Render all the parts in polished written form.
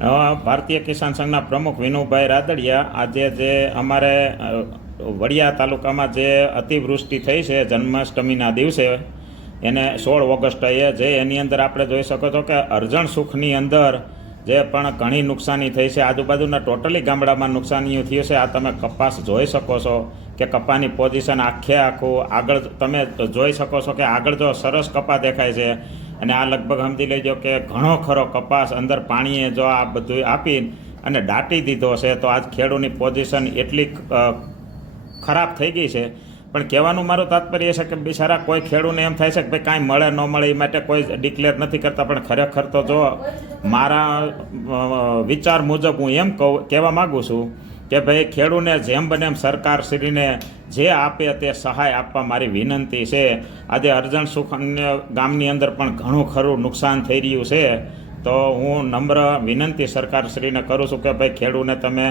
ભારતીય કિસાન સંઘના પ્રમુખ વિનુભાઈ રાદડિયા આજે જે અમારે વડિયા તાલુકામાં જે અતિવૃષ્ટિ થઈ છે જન્માષ્ટમીના દિવસે એને 16 ઓગસ્ટે જે એની અંદર આપણે જોઈ શકો છો કે અરજણ સુખની અંદર જે પણ ઘણી નુકસાની થઈ છે, આજુબાજુના ટોટલી ગામડામાં નુકસાનીઓ થયું છે. આ તમે કપાસ જોઈ શકો છો કે કપાની પોઝિશન આખું આગળ તમે જોઈ શકો છો કે આગળ જો સરસ કપા દેખાય છે અને આ લગભગ સમજી લેજો કે ઘણો ખરો કપાસ અંદર પાણીએ જો આ બધું આપી અને દાટી દીધો છે. તો આજ ખેડૂતની પોઝિશન એટલી ખરાબ થઈ ગઈ છે. પણ કહેવાનું મારું તાત્પર્ય છે કે બિચારા કોઈ ખેડૂતને એમ થાય છે કે ભાઈ કાંઈ મળે ન મળે એ માટે કોઈ ડિક્લેર નથી કરતા, પણ ખરેખર તો જો મારા વિચાર મુજબ હું એમ કહેવા માગું છું કે ભાઈ ખેડૂતને જેમ બને એમ સરકારશ્રીને જે આપે તે સહાય આપવા મારી વિનંતી છે. આજે અરજણ સુખ ગામની અંદર પણ ઘણું ખરું નુકસાન થઈ રહ્યું છે. તો હું નમ્ર વિનંતી સરકારશ્રીને કરું છું કે ભાઈ ખેડૂતને તમે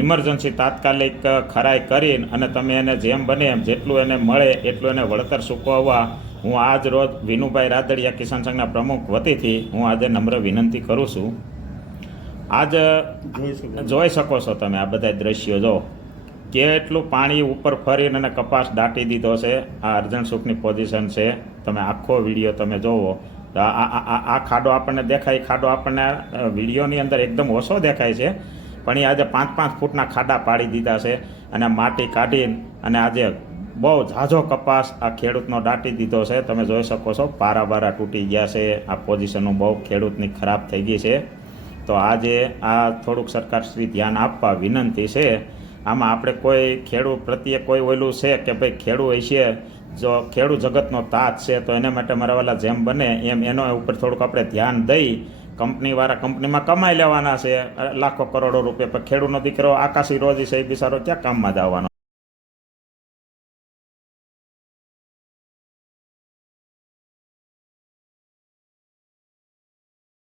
ઇમરજન્સી તાત્કાલિક ખરાઈ કરીને અને તમે એને જેમ બને એમ જેટલું એને મળે એટલું એને વળતર ચૂકવવા હું આજ રોજ વિનુભાઈ રાદડિયા કિસાન સંઘના પ્રમુખ વતીથી હું આજે નમ્ર વિનંતી કરું છું. આજ જોઈ શકો છો તમે આ બધા દ્રશ્યો જો કેટલું પાણી ઉપર ફરીને અને કપાસ દાટી દીધો છે. આ અરજણ સુખની પોઝિશન છે. તમે આખો વિડીયો તમે જોવો તો આ ખાડો આપણને દેખાય, ખાડો આપણને વિડીયોની અંદર એકદમ ઓછો દેખાય છે, પણ એ આજે 5-5 ફૂટના ખાડા પાડી દીધા છે અને માટી કાઢીને અને આજે બહુ ઝાઝો કપાસ આ ખેડૂતનો દાટી દીધો છે. તમે જોઈ શકો છો પારા બારા તૂટી ગયા છે. આ પોઝિશનો બહુ ખેડૂતની ખરાબ થઈ ગઈ છે. તો આજે આ થોડુંક સરકારશ્રી ધ્યાન આપવા વિનંતી છે. આમાં આપણે કોઈ ખેડૂત પ્રત્યે કોઈ ઓલું છે કે ભાઈ ખેડૂત હશે, જો ખેડૂત જગતનો તાત છે તો એને માટે મારા વાલા જેમ બને એમ એનો ઉપર થોડુંક આપણે ધ્યાન દઈ કંપનીવાળા કંપનીમાં કમાઈ લેવાના છે લાખો કરોડો રૂપિયા, પણ ખેડૂતનો દીકરો આકાશી રોજી છે એ બિચારો ક્યાં કામમાં જ આવવાનો.